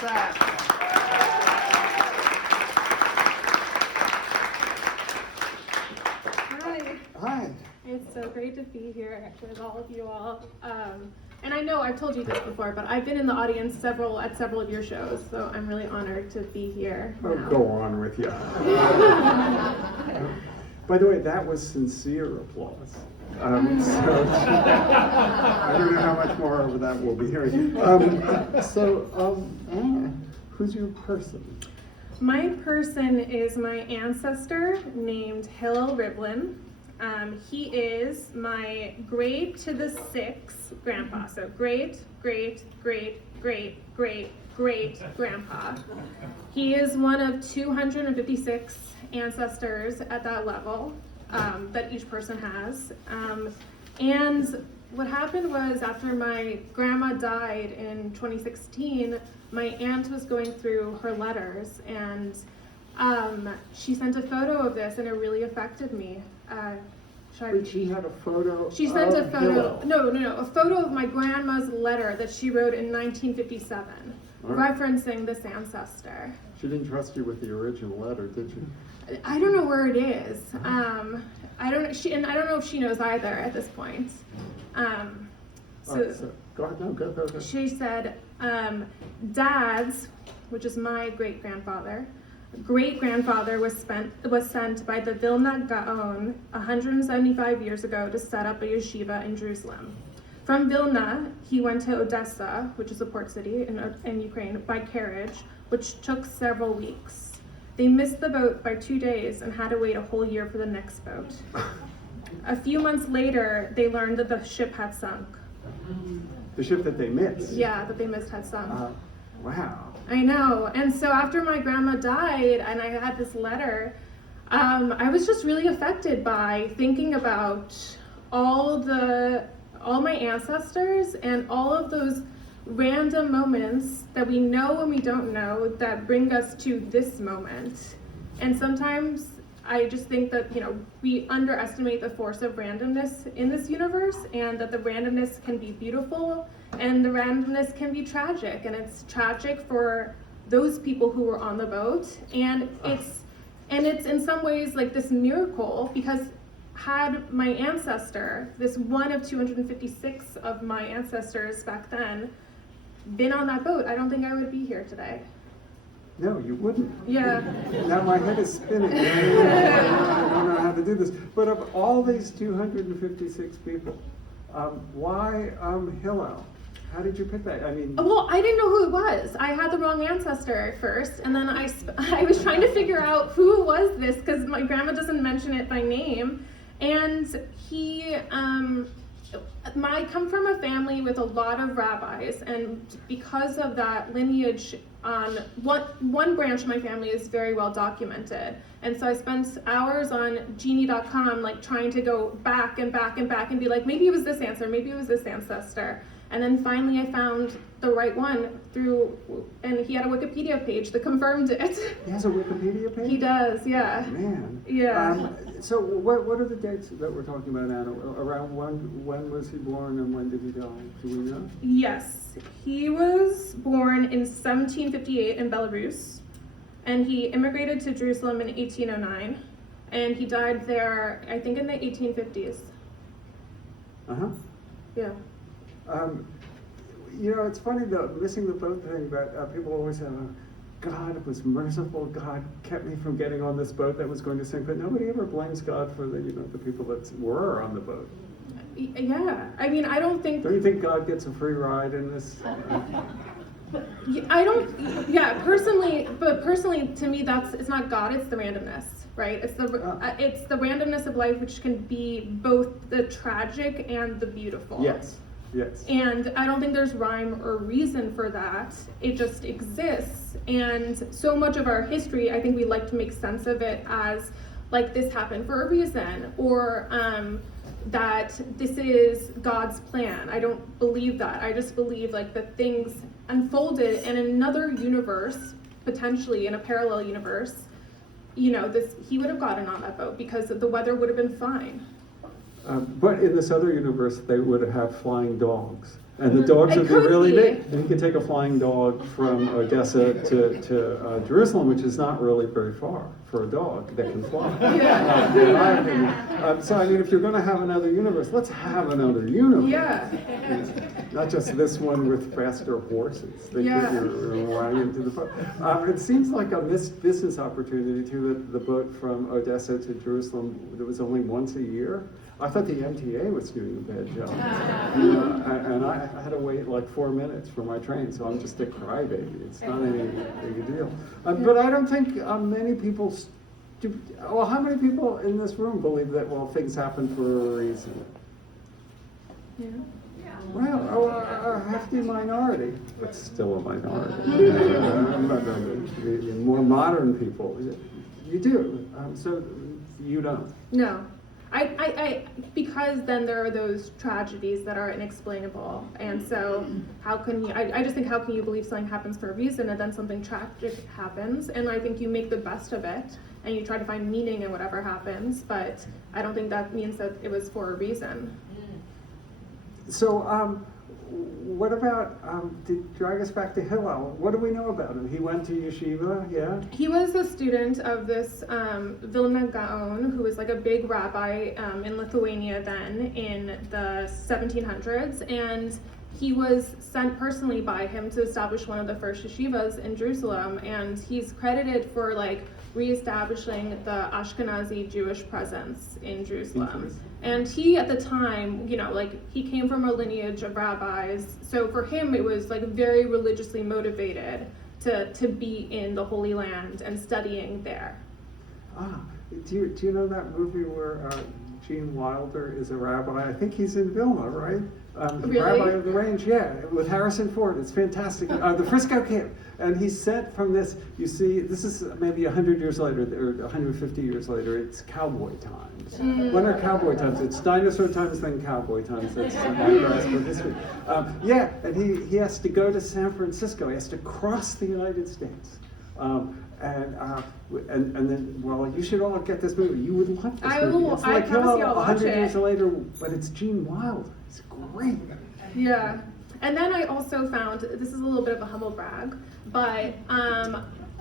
that? Hi. Hi. It's so great to be here with all of you all. And I know I've told you this before, but I've been in the audience at several of your shows, so I'm really honored to be here Oh, now. go on with you. By the way, that was sincere applause. So I don't know how much more of that we'll be hearing. Anna, who's your person? My person is my ancestor named Hillel Rivlin. He is my great to the sixth grandpa, so great, great, great, great, great, great grandpa. He is one of 256 ancestors at that level that each person has. And what happened was after my grandma died in 2016, my aunt was going through her letters and she sent a photo of this and it really affected me. She had a photo. She sent a photo. Hillel. A photo of my grandma's letter that she wrote in 1957, Right. referencing this ancestor. She didn't trust you with the original letter, did she? I don't know where it is. I don't know if she knows either at this point. So go ahead. No, go. She said, Dad's, which is my great-grandfather was sent by the Vilna Gaon 175 years ago to set up a yeshiva in Jerusalem. From Vilna, he went to Odessa, which is a port city in Ukraine, by carriage, which took several weeks. They missed the boat by 2 days and had to wait a whole year for the next boat. A few months later, they learned that the ship had sunk. The ship that they missed? Yeah, that they missed had sunk. Wow. I know. And so after my grandma died and I had this letter, I was just really affected by thinking about all my ancestors and all of those random moments that we know and we don't know that bring us to this moment. And sometimes I just think that, we underestimate the force of randomness in this universe, and that the randomness can be beautiful and the randomness can be tragic, and it's tragic for those people who were on the boat, and it's in some ways like this miracle, because had my ancestor, this one of 256 of my ancestors back then, been on that boat, I don't think I would be here today. No, you wouldn't. Yeah. Now my head is spinning. I don't know how to do this. But of all these 256 people, why Hillel? How did you pick that? I mean, well, I didn't know who it was. I had the wrong ancestor at first, and then I was trying to figure out who was this, because my grandma doesn't mention it by name. And I come from a family with a lot of rabbis, and because of that lineage, on one branch of my family is very well documented. And so I spent hours on genie.com, like trying to go back and back and back and be like, maybe it was this answer, maybe it was this ancestor. And then finally I found the right one and he had a Wikipedia page that confirmed it. He has a Wikipedia page? He does, yeah. Man. Yeah. So what are the dates that we're talking about, Anna? Around when was he born and when did he die? Do we know? Yes, he was born in 1758 in Belarus, and he immigrated to Jerusalem in 1809, and he died there, I think, in the 1850s. Uh-huh. Yeah. It's funny, missing the boat thing, but people always have God was merciful. God kept me from getting on this boat that was going to sink. But nobody ever blames God for the people that were on the boat. Yeah, I mean, I don't think. Don't you think God gets a free ride in this? I don't. Yeah, personally, to me, it's not God. It's the randomness, right? It's the randomness of life, which can be both the tragic and the beautiful. Yes. Yes. And I don't think there's rhyme or reason for that. It just exists. And so much of our history, I think we like to make sense of it as like this happened for a reason, or that this is God's plan. I don't believe that. I just believe like that things unfolded in another universe, potentially in a parallel universe. He would have gotten on that boat because the weather would have been fine. But in this other universe, they would have flying dogs. And the dogs It would be could really be. big. And you could take a flying dog from Odessa to Jerusalem, which is not really very far for a dog that can fly. Yeah. In my opinion. So I mean, if you're going to have another universe, let's have another universe. Yeah. Not just this one with faster horses that Yeah. get you right into the boat. It seems like a missed business opportunity too, that the boat from Odessa to Jerusalem, there was only once a year. I thought the MTA was doing a bad job. And I had to wait like 4 minutes for my train, so I'm just a crybaby. It's not any big a deal. But I don't think many people, well, how many people in this room believe that, well, things happen for a reason? Yeah. Well, a hefty minority, but still a minority. The more modern people, you do. So you don't. No. I because then there are those tragedies that are inexplainable, and so how can you, I just think, how can you believe something happens for a reason and then something tragic happens? And I think you make the best of it and you try to find meaning in whatever happens, but I don't think that means that it was for a reason. So, what about, to drag us back to Hillel, what do we know about him? He went to yeshiva, yeah? He was a student of this Vilna Gaon, who was like a big rabbi in Lithuania then in the 1700s, and he was sent personally by him to establish one of the first yeshivas in Jerusalem, and he's credited for like reestablishing the Ashkenazi Jewish presence in Jerusalem. And he, at the time, you know, like, he came from a lineage of rabbis, so for him it was like very religiously motivated to be in the Holy Land and studying there. Do you know that movie where Gene Wilder is a rabbi? I think he's in Vilna, right? Really? Rabbi of the Range, yeah, with Harrison Ford. It's fantastic. The Frisco Kid. And he's sent from this, you see, this is maybe 100 years later, or 150 years later, it's cowboy times. When are cowboy times? It's dinosaur times, then cowboy times. That's my grasp of history. Yeah, and he has to go to San Francisco. He has to cross the United States. And then, well, you should all get this movie. You would love this movie. It's like Hillel 100 years later, but it's Gene Wilder. It's great. Yeah. And then I also found, this is a little bit of a humble brag, but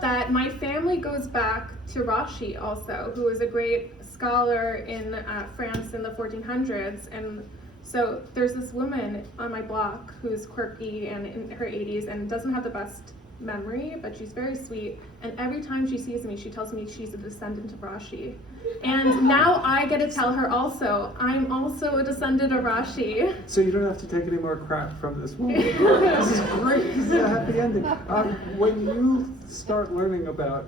that my family goes back to Rashi also, who was a great scholar in France in the 1400s. And so there's this woman on my block who's quirky and in her 80s and doesn't have the best memory, but she's very sweet, and every time she sees me she tells me she's a descendant of Rashi, and now I get to tell her also I'm also a descendant of Rashi. So you don't have to take any more crap from this woman. This is great. This is a happy ending. When you start learning about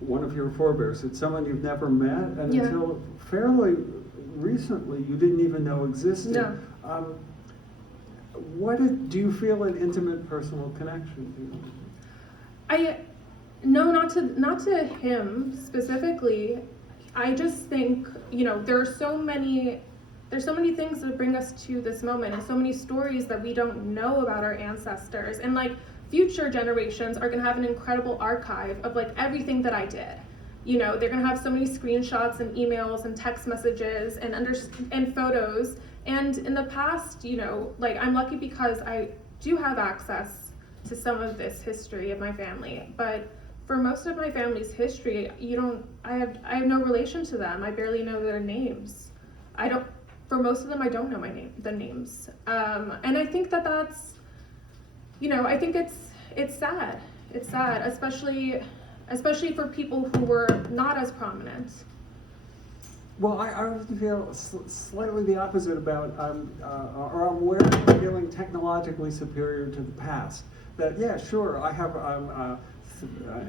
one of your forebears, it's someone you've never met, and until fairly recently you didn't even know existed. No. Do you feel an intimate personal connection to him? No, not to him specifically. I just think, you know, there's so many things that bring us to this moment, and so many stories that we don't know about our ancestors, and like future generations are gonna have an incredible archive of like everything that I did. You know, they're gonna have so many screenshots and emails and text messages and photos. And in the past, you know, like I'm lucky because I do have access to some of this history of my family, but for most of my family's history, I have no relation to them. I barely know their names. For most of them, I don't know the names. And I think that's, you know, I think it's sad. It's sad, especially for people who were not as prominent. Well, I often feel slightly the opposite about, or I'm aware of feeling technologically superior to the past. That, yeah, sure, I have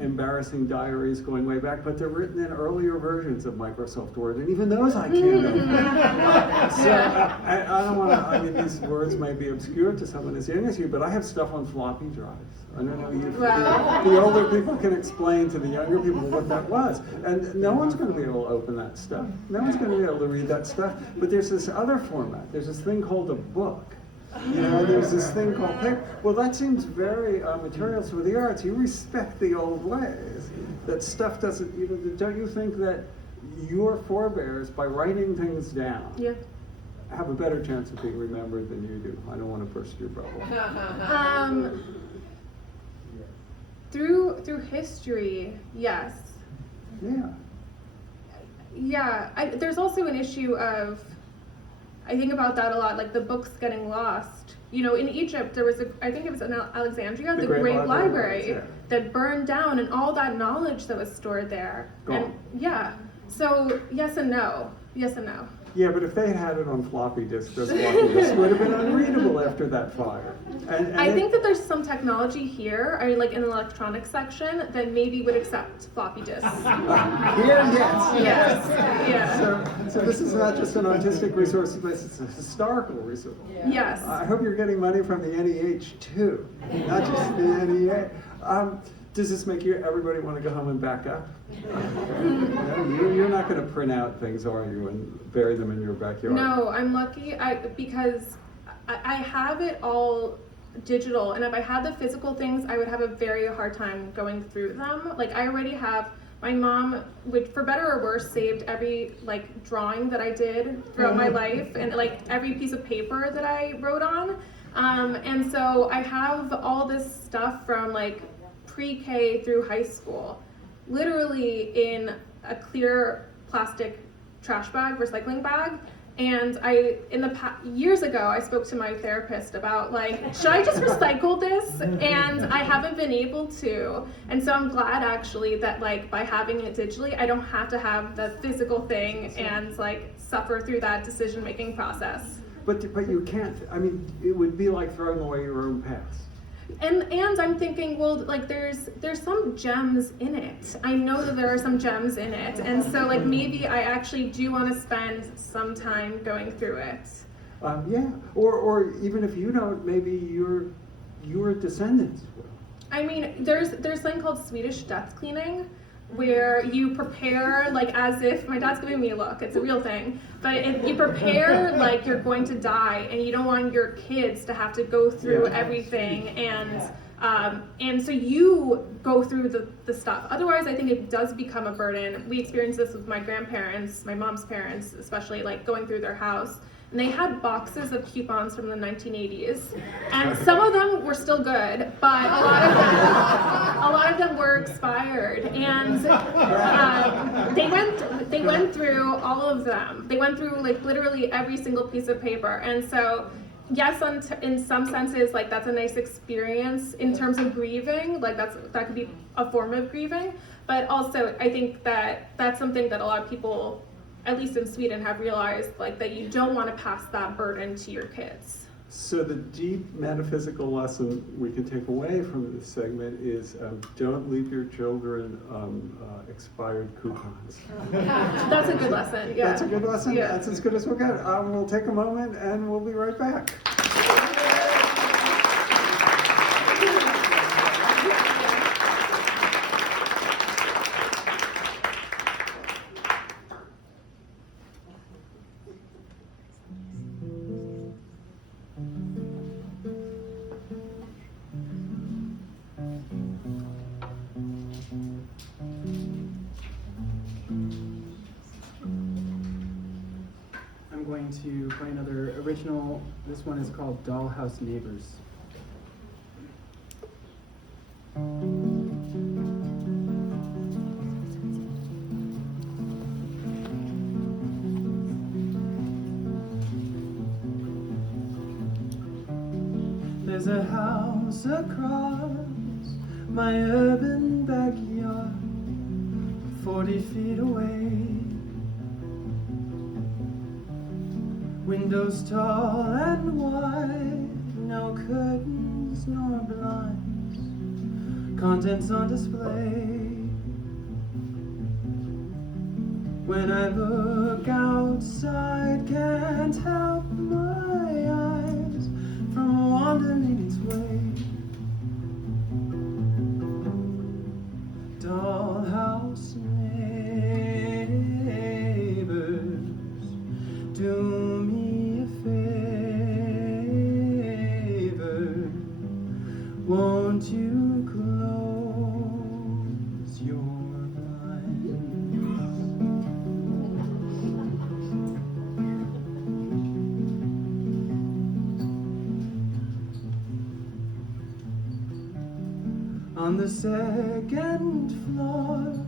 embarrassing diaries going way back, but they're written in earlier versions of Microsoft Word, and even those I can't open. So I don't want to, I mean, these words may be obscure to someone as young as you, but I have stuff on floppy drives. I don't know, the older people can explain to the younger people what that was. And no one's going to be able to open that stuff. No one's going to be able to read that stuff. But there's this other format. There's this thing called a book. You know, there's this thing called paper. Well, that seems very material to the arts. You respect the old ways. That stuff doesn't, you know, don't you think that your forebears, by writing things down, have a better chance of being remembered than you do? I don't want to burst your bubble. Through history, yes. Yeah. Yeah, there's also an issue of, I think about that a lot, like the books getting lost. You know, in Egypt, there was I think it was in Alexandria, the Great Library that burned down, and all that knowledge that was stored there. Gone. And yeah, so yes and no. Yes and no. Yeah, but if they had it on floppy disk, those floppy disks would have been unreadable after that fire. And I think that there's some technology here, or like in the electronics section, that maybe would accept floppy disks. Here, yes. Yes. Yeah. So this is not just an artistic resource, but it's a historical resource. Yes. I hope you're getting money from the NEH too, not just the NEA. Does this make everybody want to go home and back up? You're not going to print out things, are you, and bury them in your backyard? No, I'm lucky because I have it all digital, and if I had the physical things, I would have a very hard time going through them. Like, I already have, my mom, which for better or worse, saved every like drawing that I did throughout my life, and like every piece of paper that I wrote on. And so I have all this stuff from like pre-K through high school, literally in a clear plastic trash bag, recycling bag. And years ago, I spoke to my therapist about like, should I just recycle this? And I haven't been able to. And so I'm glad actually that like by having it digitally, I don't have to have the physical thing and like suffer through that decision-making process. But you can't, I mean, it would be like throwing away your own past. And I'm thinking, well, like there's some gems in it. I know that there are some gems in it, and so like maybe I actually do want to spend some time going through it. Yeah, or even if you don't, maybe your descendants will. I mean, there's something called Swedish death cleaning, where you prepare like as if, my dad's giving me a look, it's a real thing, but if you prepare like you're going to die and you don't want your kids to have to go through everything, and so you go through the stuff. Otherwise, I think it does become a burden. We experienced this with my grandparents, my mom's parents, especially like going through their house. And they had boxes of coupons from the 1980s, and some of them were still good, but a lot of them were expired. And they went through all of them. They went through like literally every single piece of paper. And so, yes, in some senses, like that's a nice experience in terms of grieving. Like that could be a form of grieving. But also, I think that that's something that a lot of people, at least in Sweden, have realized, like that you don't want to pass that burden to your kids. So the deep metaphysical lesson we can take away from this segment is don't leave your children expired coupons. That's a good lesson, yeah. That's a good lesson? Yeah. That's as good as we'll get. We'll take a moment and we'll be right back. I'm going to play another original. This one is called Dollhouse Neighbors. There's a house across my urban backyard, 40 feet away. Windows tall and wide, no curtains nor blinds, contents on display. When I look outside, can't help my eyes from wandering its way. Dollhouse neighbors, do me a favor, won't you close your blinds? On the second floor,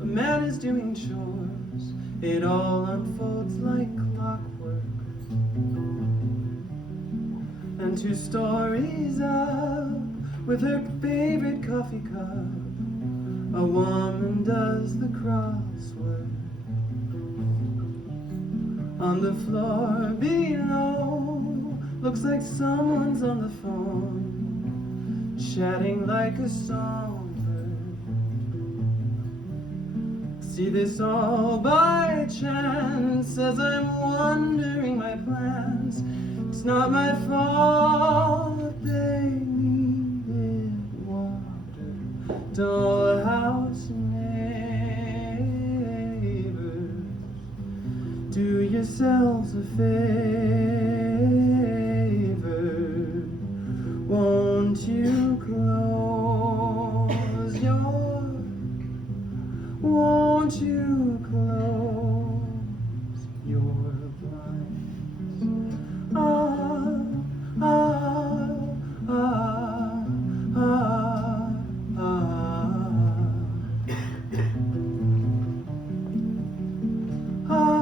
a man is doing chores. It all unfolds like clockwork. And 2 stories up, with her favorite coffee cup, a woman does the crossword. On the floor below, looks like someone's on the phone, chatting like a songbird. See this all by chance, as I'm wondering my plans. It's not my fault they needed water. Dollhouse neighbors, do yourselves a favor. Won't you close your, won't you close your blinds? Ah, ah, ah, ah, ah,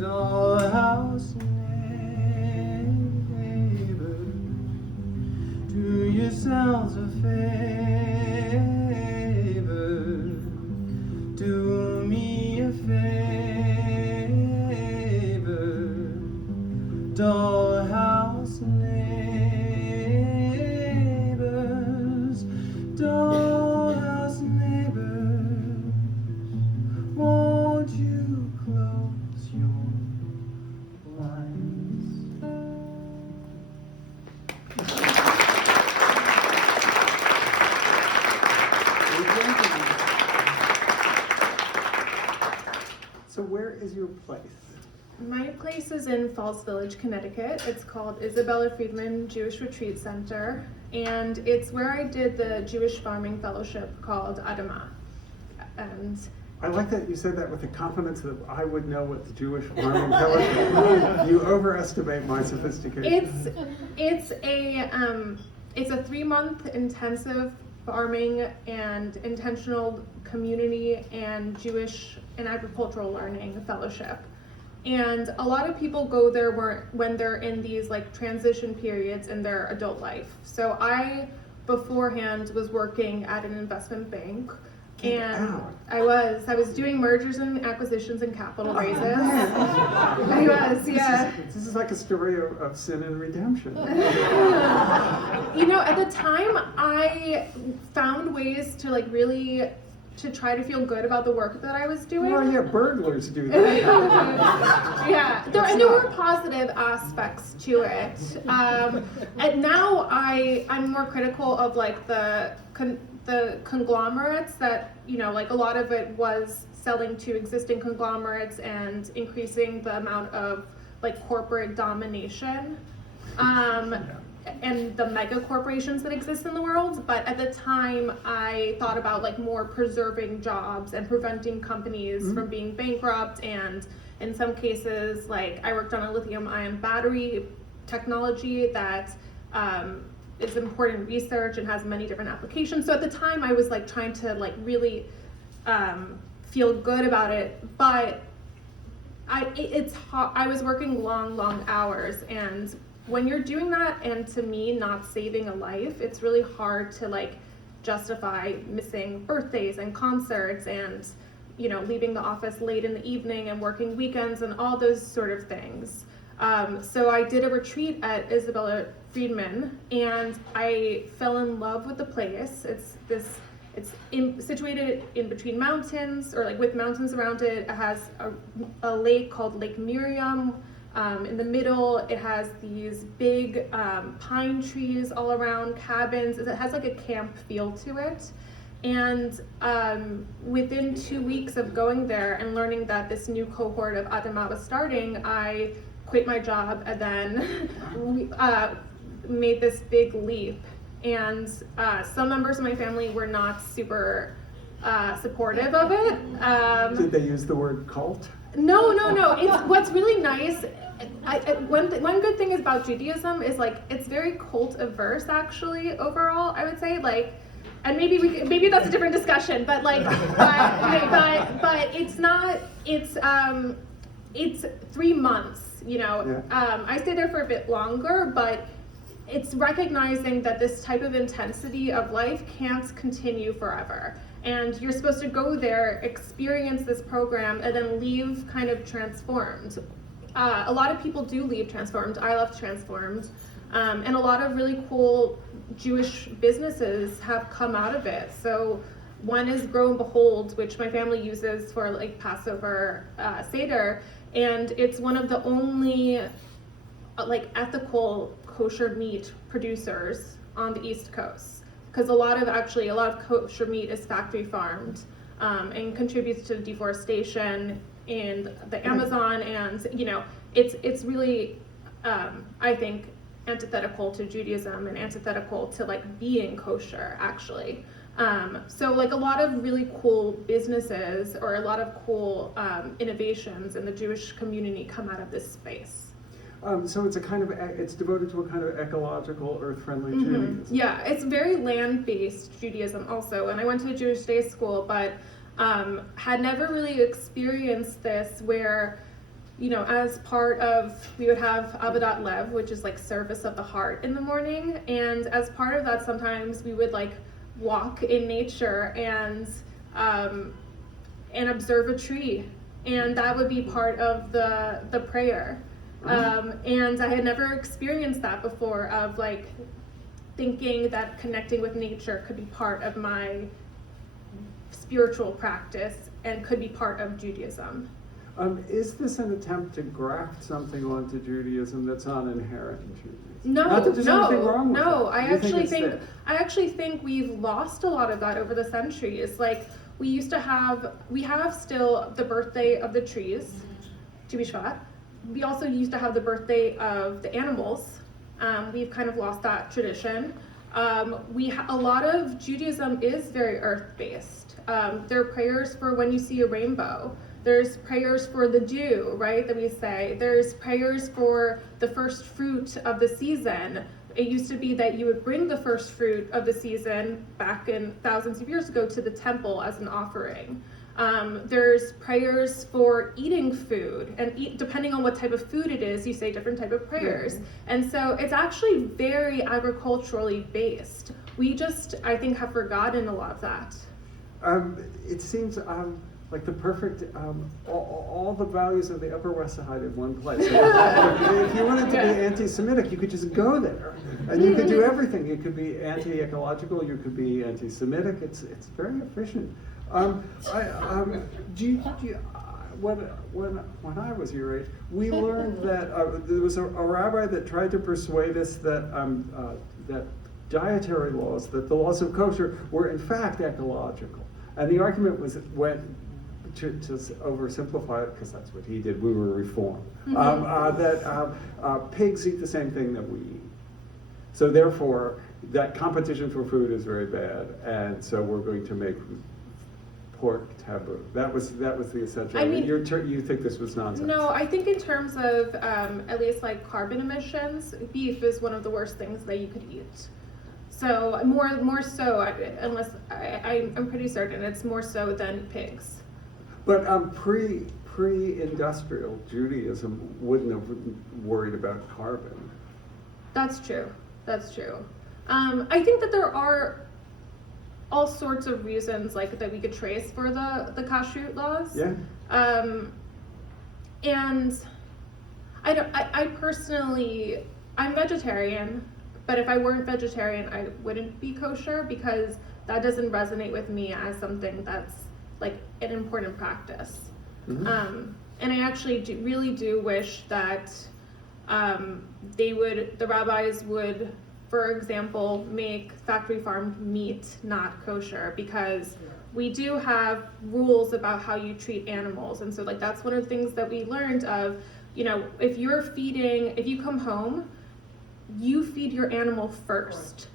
dollhouse neighbors, do yourselves a favor. Do me a favor. Dollhouse neighbors, dollhouse neighbors, won't you close your blinds? So where is your place? My place is in Falls Village, Connecticut. It's called Isabella Friedman Jewish Retreat Center, and it's where I did the Jewish Farming Fellowship called Adama. And I like that you said that with the confidence that I would know what the Jewish Farming Fellowship means. You overestimate my sophistication. it's a 3-month intensive farming and intentional community and Jewish and agricultural learning fellowship. And a lot of people go there when they're in these like transition periods in their adult life. So I beforehand was working at an investment bank, and I was doing mergers and acquisitions and capital raises. I was, yeah. This is like a story of sin and redemption. You know, at the time I found ways to like really to try to feel good about the work that I was doing. Well, yeah, burglars do that. Yeah, there were positive aspects to it. And now I'm more critical of like the conglomerates that, you know, like a lot of it was selling to existing conglomerates and increasing the amount of like corporate domination. And the mega corporations that exist in the world, but at the time I thought about like more preserving jobs and preventing companies from being bankrupt, and in some cases like I worked on a lithium-ion battery technology that is important research and has many different applications. So at the time I was like trying to like really feel good about it, but it's hard. I was working long hours, and when you're doing that, and to me not saving a life, it's really hard to like justify missing birthdays and concerts and, you know, leaving the office late in the evening and working weekends and all those sort of things. So I did a retreat at Isabella Friedman, and I fell in love with the place. It's situated in between mountains, or like with mountains around it. It has a lake called Lake Miriam. In the middle, it has these big pine trees all around, cabins. It has like a camp feel to it. And within 2 weeks of going there and learning that this new cohort of Adama was starting, I quit my job and then made this big leap. And some members of my family were not super supportive of it. Did they use the word cult? No. It's what's really nice. One good thing about Judaism is like it's very cult averse actually overall. I would say like, and maybe that's a different discussion. But like, but it's not. It's 3 months. You know, Yeah. I stay there for a bit longer, but it's recognizing that this type of intensity of life can't continue forever. And you're supposed to go there, experience this program, and then leave kind of transformed. A lot of people do leave transformed. I left transformed. And a lot of really cool Jewish businesses have come out of it. So one is Grow and Behold, which my family uses for like Passover Seder. And it's one of the only like ethical kosher meat producers on the East Coast. Because a lot of kosher meat is factory farmed and contributes to deforestation in the Amazon, and you know it's really I think antithetical to Judaism and antithetical to like being kosher actually. So like a lot of really cool businesses or a lot of cool innovations in the Jewish community come out of this space. So it's it's devoted to a kind of ecological, earth-friendly Judaism. Yeah, it's very land-based Judaism also. And I went to a Jewish day school, but had never really experienced this where, you know, as part of, we would have Avodat Lev, which is like service of the heart in the morning. And as part of that, sometimes we would like walk in nature and observe a tree. And that would be part of the prayer. And I had never experienced that before, of like thinking that connecting with nature could be part of my spiritual practice and could be part of Judaism. Is this an attempt to graft something onto Judaism that's not inherent in Judaism? No, Not that there's anything wrong with no. that. I You actually think we've lost a lot of that over the centuries. Like we have still the birthday of the trees, Tu B'Shvat. We also used to have the birthday of the animals. We've kind of lost that tradition. A lot of Judaism is very earth-based. There are prayers for when you see a rainbow. There's prayers for the dew, right, that we say. There's prayers for the first fruit of the season. It used to be that you would bring the first fruit of the season back in thousands of years ago to the temple as an offering. There's prayers for eating food, and depending on what type of food it is, you say different type of prayers. And so it's actually very agriculturally based. We just, I think, have forgotten a lot of that. It seems like the perfect, all the values of the Upper West Side in one place. If you wanted to be anti-Semitic, you could just go there, and you could do everything. You could be anti-ecological, you could be anti-Semitic. It's very efficient. When I was your age, we learned that there was a rabbi that tried to persuade us that that dietary laws, that the laws of kosher, were in fact ecological, and the argument went to oversimplify it, because that's what he did. We were reformed. That pigs eat the same thing that we eat, so therefore that competition for food is very bad, and so we're going to make pork taboo. That was the essential. I mean, you think this was nonsense? No, I think in terms of at least like carbon emissions, beef is one of the worst things that you could eat. So more so, unless I'm pretty certain it's more so than pigs. But pre-industrial Judaism wouldn't have worried about carbon. That's true. I think that there are all sorts of reasons like that we could trace for the kashrut laws. Yeah. And I personally, I'm vegetarian, but if I weren't vegetarian, I wouldn't be kosher, because that doesn't resonate with me as something that's like an important practice. And I actually really do wish that the rabbis would, for example, make factory farmed meat not kosher, because we do have rules about how you treat animals. And so like that's one of the things that we learned of, you know, if you come home, you feed your animal first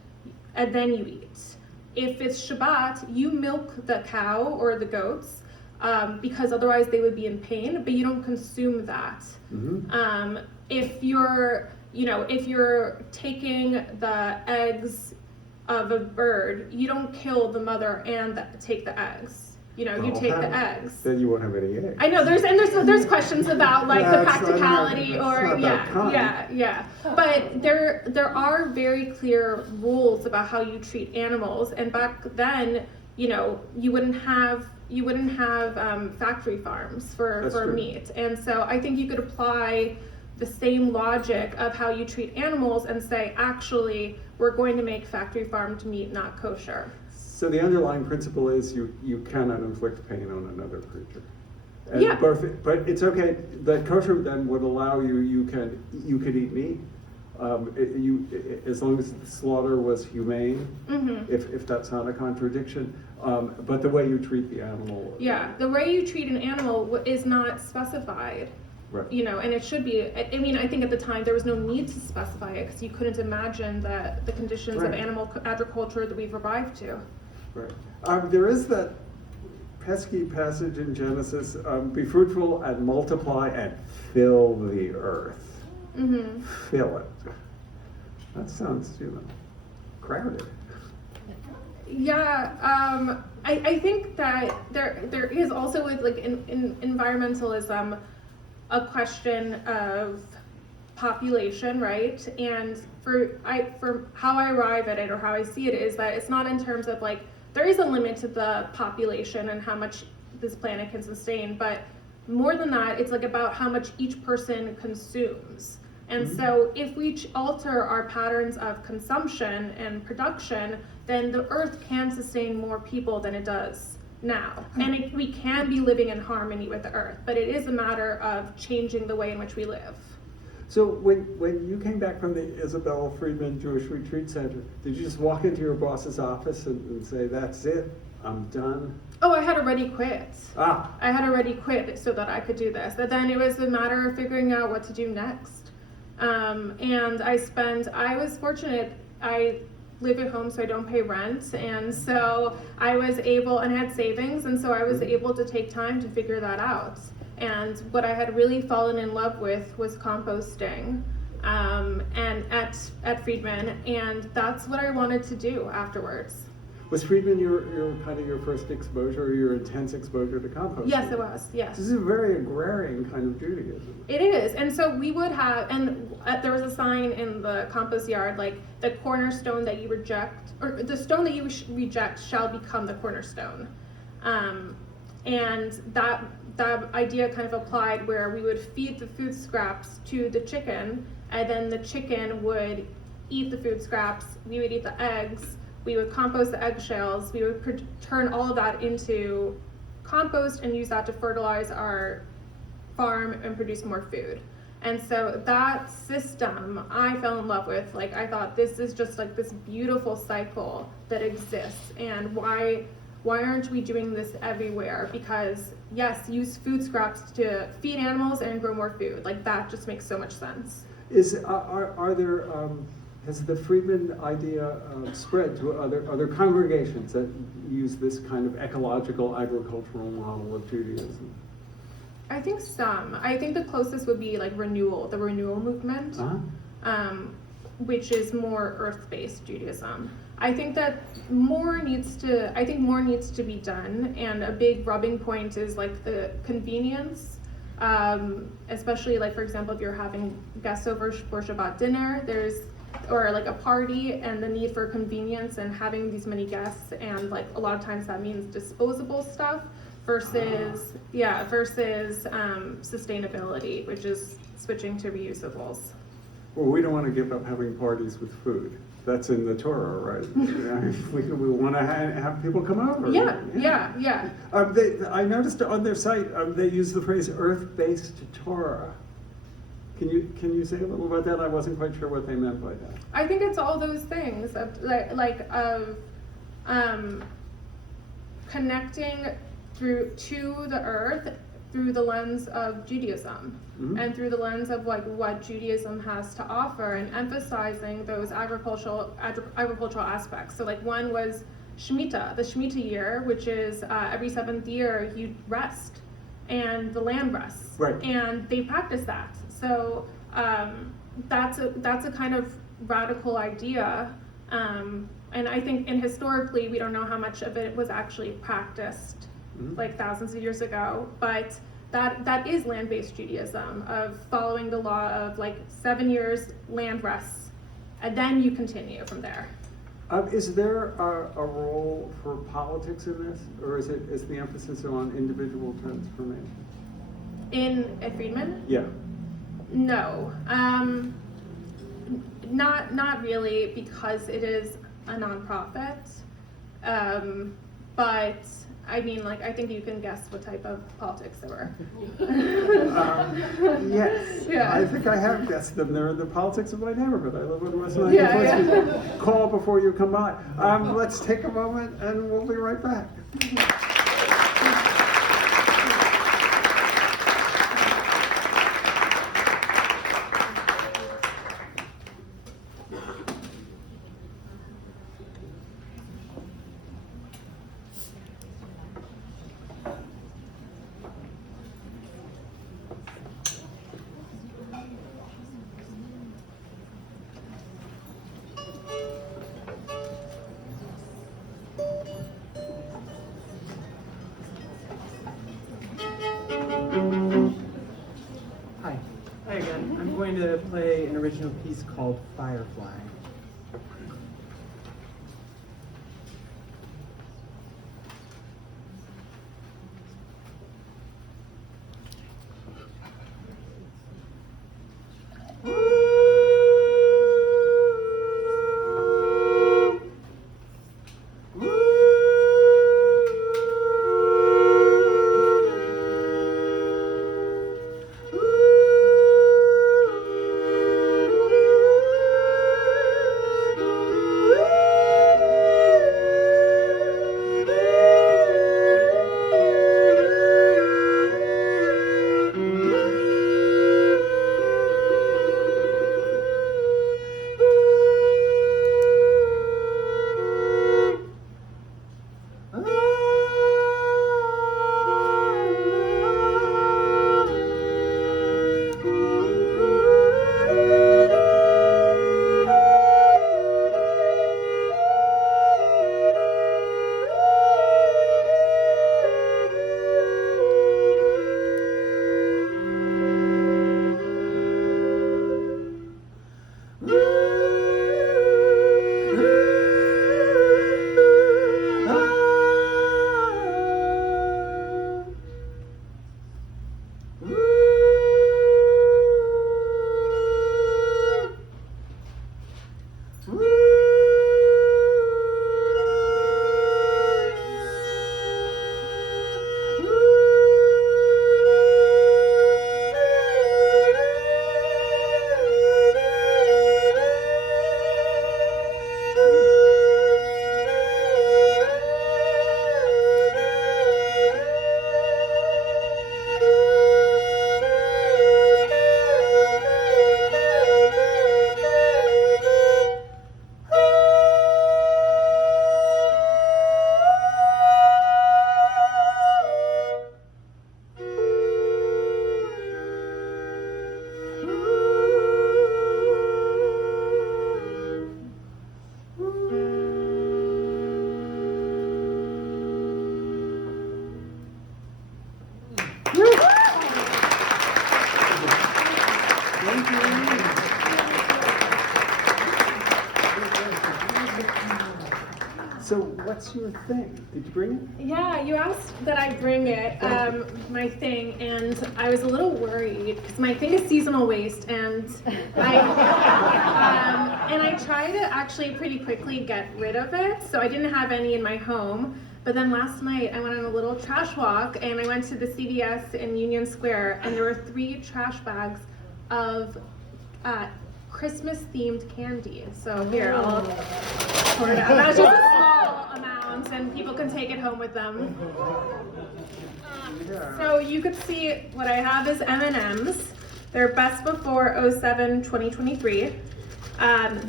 and then you eat. if it's Shabbat, you milk the cow or the goats because otherwise they would be in pain, but you don't consume that. Mm-hmm. If you're taking the eggs of a bird, you don't kill the mother and take the eggs. You take the eggs. Then you won't have any eggs. I know there's questions about like the That's practicality not that kind. yeah. But there are very clear rules about how you treat animals, and back then, you wouldn't have factory farms for meat, and so I think you could apply the same logic of how you treat animals and say, actually, we're going to make factory farmed meat not kosher. So the underlying principle is you cannot inflict pain on another creature. And Yeah. But it's okay. That kosher then would allow you could eat meat, as long as the slaughter was humane. Mm-hmm. If that's not a contradiction. But the way you treat the animal. Yeah, the way you treat an animal is not specified. Right. And it should be. I mean, I think at the time there was no need to specify it because you couldn't imagine the conditions of Right. animal agriculture that we've arrived to. Right. There is that pesky passage in Genesis, be fruitful and multiply and fill the earth. Mm-hmm. Fill it. That sounds, crowded. Yeah, I think that there is also with like in environmentalism a question of population, right? And for how I arrive at it or how I see it is that it's not in terms of like there is a limit to the population and how much this planet can sustain, but more than that, it's like about how much each person consumes. And Mm-hmm. so if we alter our patterns of consumption and production, then the earth can sustain more people than it does now. And we can be living in harmony with the earth, but it is a matter of changing the way in which we live. So when you came back from the Isabel Friedman Jewish Retreat Center, did you just walk into your boss's office and say, that's it, I'm done? Oh, I had already quit. Ah. I had already quit so that I could do this. But then it was a matter of figuring out what to do next. And I was fortunate, I live at home so I don't pay rent, and so I was able, and I had savings, and so I was able to take time to figure that out. And what I had really fallen in love with was composting, and at Friedman, and that's what I wanted to do afterwards. Was Friedman your kind of your first exposure, your intense exposure to composting? Yes, it was, yes. This is a very agrarian kind of Judaism. It is, and so we would have, and there was a sign in the compost yard, like the cornerstone that you reject, or the stone that you reject shall become the cornerstone. And that idea kind of applied where we would feed the food scraps to the chicken, and then the chicken would eat the food scraps, we would eat the eggs, we would compost the eggshells, we would turn all of that into compost and use that to fertilize our farm and produce more food. And so that system I fell in love with. Like, I thought this is just like this beautiful cycle that exists, and why aren't we doing this everywhere? Because yes, use food scraps to feed animals and grow more food. Like, that just makes so much sense. Has the Friedman idea spread to other congregations that use this kind of ecological agricultural model of Judaism? I think some. I think the closest would be like the renewal movement, which is more earth-based Judaism. I think that more needs to be done, and a big rubbing point is like the convenience, especially like, for example, if you're having guests over for Shabbat dinner, or like a party, and the need for convenience and having these many guests, and like a lot of times that means disposable stuff versus sustainability, which is switching to reusables. Well, we don't want to give up having parties with food. That's in the Torah, right? we want to have people come over. Yeah. I noticed on their site they use the phrase "earth-based Torah." Can you say a little about that? I wasn't quite sure what they meant by that. I think it's all those things of connecting to the earth through the lens of Judaism, mm-hmm. and through the lens of like what Judaism has to offer, and emphasizing those agricultural aspects. So like one was Shemitah, the Shemitah year, which is every 7th year you rest, and the land rests. Right. And they practice that. So that's a kind of radical idea. And I think, and historically, we don't know how much of it was actually practiced like thousands of years ago, but that is land-based Judaism, of following the law of like 7 years land rests, and then you continue from there. Is there a role for politics in this, or is the emphasis on individual transformation? At Friedman? Yeah. No, not really, because it is a nonprofit. But I mean, like, I think you can guess what type of politics there were. Yes. Yeah. I think I have guessed them. They're in the politics of my neighborhood. I live in West Nine. Yeah. Call before you come by. Let's take a moment and we'll be right back. Hi. Hi again. I'm going to play an original piece called Firefly. So what's your thing? Did you bring it? Yeah, you asked that I bring it, my thing, and I was a little worried because my thing is seasonal waste, and I try to actually pretty quickly get rid of it, so I didn't have any in my home. But then last night I went on a little trash walk, and I went to the CVS in Union Square, and there were 3 trash bags of Christmas-themed candy. So here, I'll pour it out. That was just a small amount, and people can take it home with them. So you could see what I have is M&Ms. They're best before 07-2023.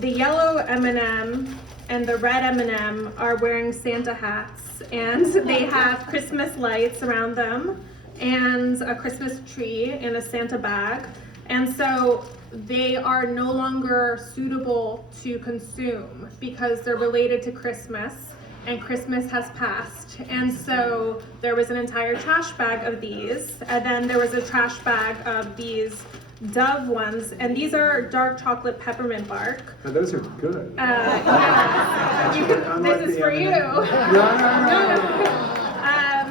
The yellow M&M and the red M&M are wearing Santa hats, and they have Christmas lights around them, and a Christmas tree in a Santa bag. And so they are no longer suitable to consume because they're related to Christmas, and Christmas has passed. And so there was an entire trash bag of these, and then there was a trash bag of these Dove ones, and these are dark chocolate peppermint bark. Now, those are good. Yeah. Unlike This is the for M&M. you. No.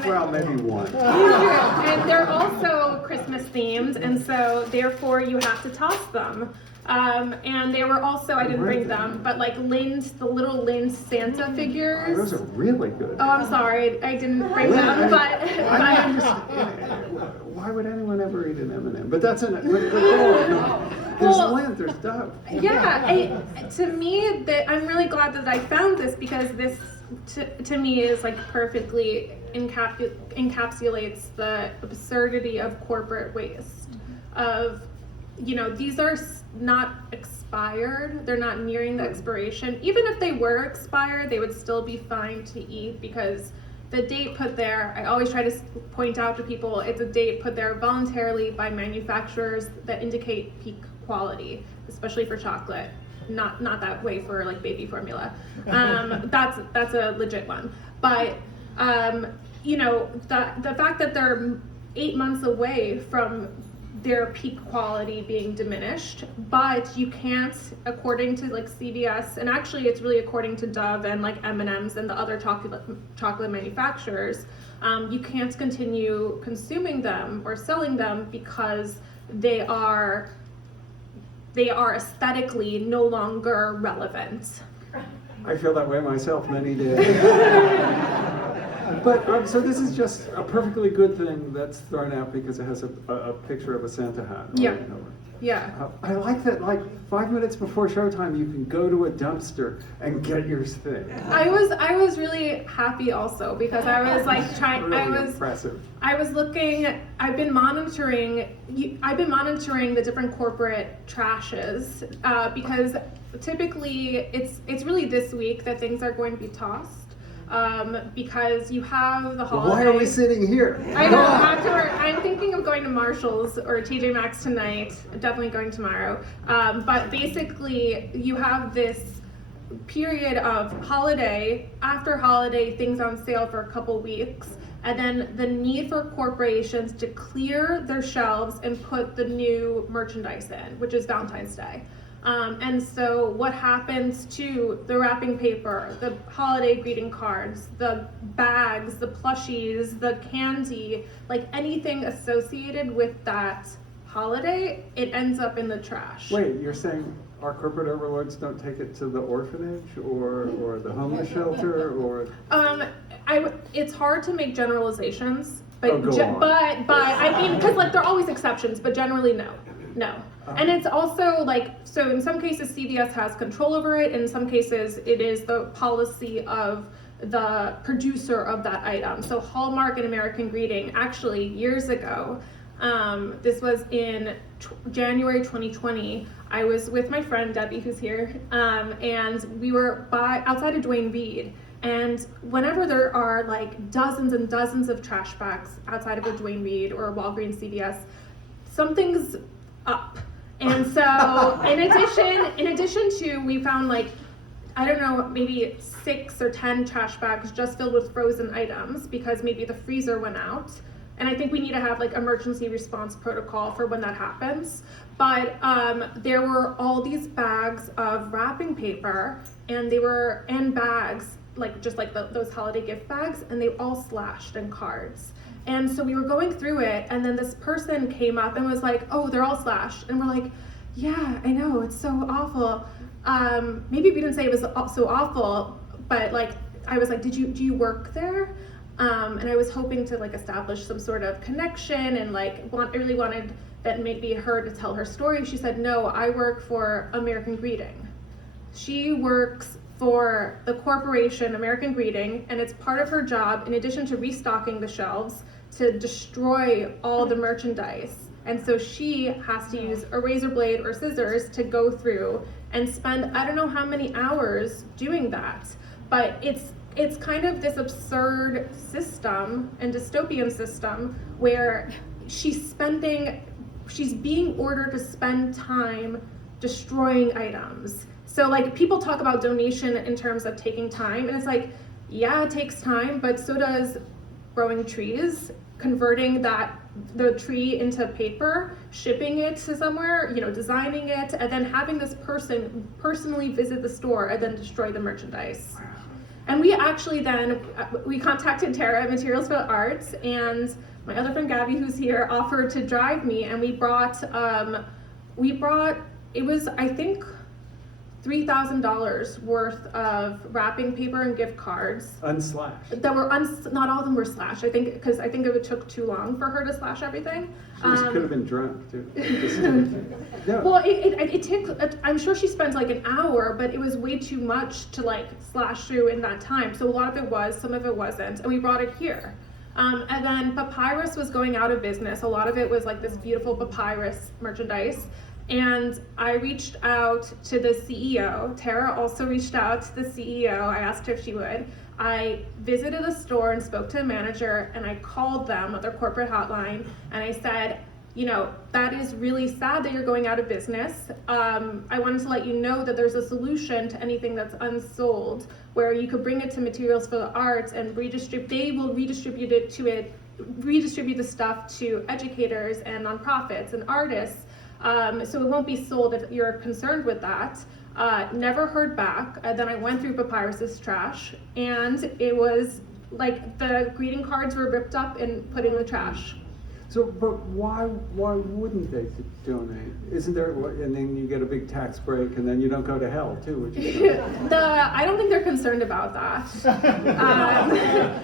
Well, maybe one. And they're also Christmas themed, and so therefore you have to toss them. And they were also, I didn't bring them, but like the little Lind Santa figures. Oh, those are really good. Oh, I'm sorry, I didn't bring them, but I understand. Why would anyone ever eat an M&M? But that's an. There's Lind, there's Dove. Yeah, to me, I'm really glad that I found this because this, to me, is like perfectly encapsulates the absurdity of corporate waste. Of, these are not expired. They're not nearing the expiration. Even if they were expired, they would still be fine to eat because the date put there, I always try to point out to people, it's a date put there voluntarily by manufacturers that indicate peak quality, especially for chocolate. Not that way for like baby formula. That's a legit one. But the fact that they're 8 months away from their peak quality being diminished, but you can't, according to like CVS, and actually it's really according to Dove and like M&M's and the other chocolate manufacturers, you can't continue consuming them or selling them because they are aesthetically no longer relevant. I feel that way myself many days. But so this is just a perfectly good thing that's thrown out because it has a picture of a Santa hat. Yeah. Yeah. I like that. Like 5 minutes before showtime, you can go to a dumpster and get your thing. I was really happy also because I was like trying. Really impressive. I was looking. I've been monitoring the different corporate trashes because typically it's really this week that things are going to be tossed. Because you have the holiday. Why are we sitting here? I know, afterward, I'm thinking of going to Marshall's or TJ Maxx tonight, definitely going tomorrow. But basically, you have this period of holiday, after holiday, things on sale for a couple weeks, and then the need for corporations to clear their shelves and put the new merchandise in, which is Valentine's Day. And so what happens to the wrapping paper, the holiday greeting cards, the bags, the plushies, the candy, like anything associated with that holiday, it ends up in the trash. Wait, you're saying our corporate overlords don't take it to the orphanage or the homeless shelter or? It's hard to make generalizations, but Oh, go on. but I mean, because like there are always exceptions, but generally no. And it's also like, so in some cases CVS has control over it, in some cases it is the policy of the producer of that item. So Hallmark and American Greeting, actually years ago, this was in January 2020, I was with my friend Debbie, who's here, and we were outside of Duane Reade. And whenever there are like dozens and dozens of trash bags outside of a Duane Reade or a Walgreens CVS, something's up. And so in addition to, we found like, I don't know, maybe 6 or 10 trash bags just filled with frozen items because maybe the freezer went out. And I think we need to have like emergency response protocol for when that happens. But there were all these bags of wrapping paper, and they were in bags, like just like those holiday gift bags, and they all slashed in cards. And so we were going through it, and then this person came up and was like, oh, they're all slashed. And we're like, yeah, I know, it's so awful. Maybe we didn't say it was so awful, but like, I was like, do you work there? And I was hoping to like establish some sort of connection and like really wanted that maybe her to tell her story. She said, no, I work for American Greeting. She works for the corporation American Greeting, and it's part of her job, in addition to restocking the shelves, to destroy all the merchandise. And so she has to use a razor blade or scissors to go through and spend I don't know how many hours doing that. But it's kind of this absurd system and dystopian system where she's being ordered to spend time destroying items. So like people talk about donation in terms of taking time, and it's like, yeah, it takes time, but so does growing trees, converting the tree into paper, shipping it to somewhere, designing it, and then having this person personally visit the store and then destroy the merchandise. And we actually then, we contacted Tara at Materials for the Arts, and my other friend Gabby, who's here, offered to drive me, and we brought, it was, I think, $3,000 worth of wrapping paper and gift cards. Unslashed. That were, not all of them were slashed, I think, because I think it took too long for her to slash everything. She could have been drunk, too. Yeah. Well, it took, I'm sure she spent like an hour, but it was way too much to like slash through in that time. So a lot of it was, some of it wasn't, and we brought it here. And then Papyrus was going out of business. A lot of it was like this beautiful papyrus merchandise. And I reached out to the CEO. Tara also reached out to the CEO. I asked her if she would. I visited the store and spoke to a manager, and I called them at their corporate hotline, and I said, that is really sad that you're going out of business. I wanted to let you know that there's a solution to anything that's unsold, where you could bring it to Materials for the Arts and they will redistribute the stuff to educators and nonprofits and artists. So it won't be sold if you're concerned with that. Never heard back. Then I went through Papyrus's trash, and it was like the greeting cards were ripped up and put in the trash. So, but why wouldn't they donate? Isn't there, and then you get a big tax break, and then you don't go to hell too, which is I don't think they're concerned about that.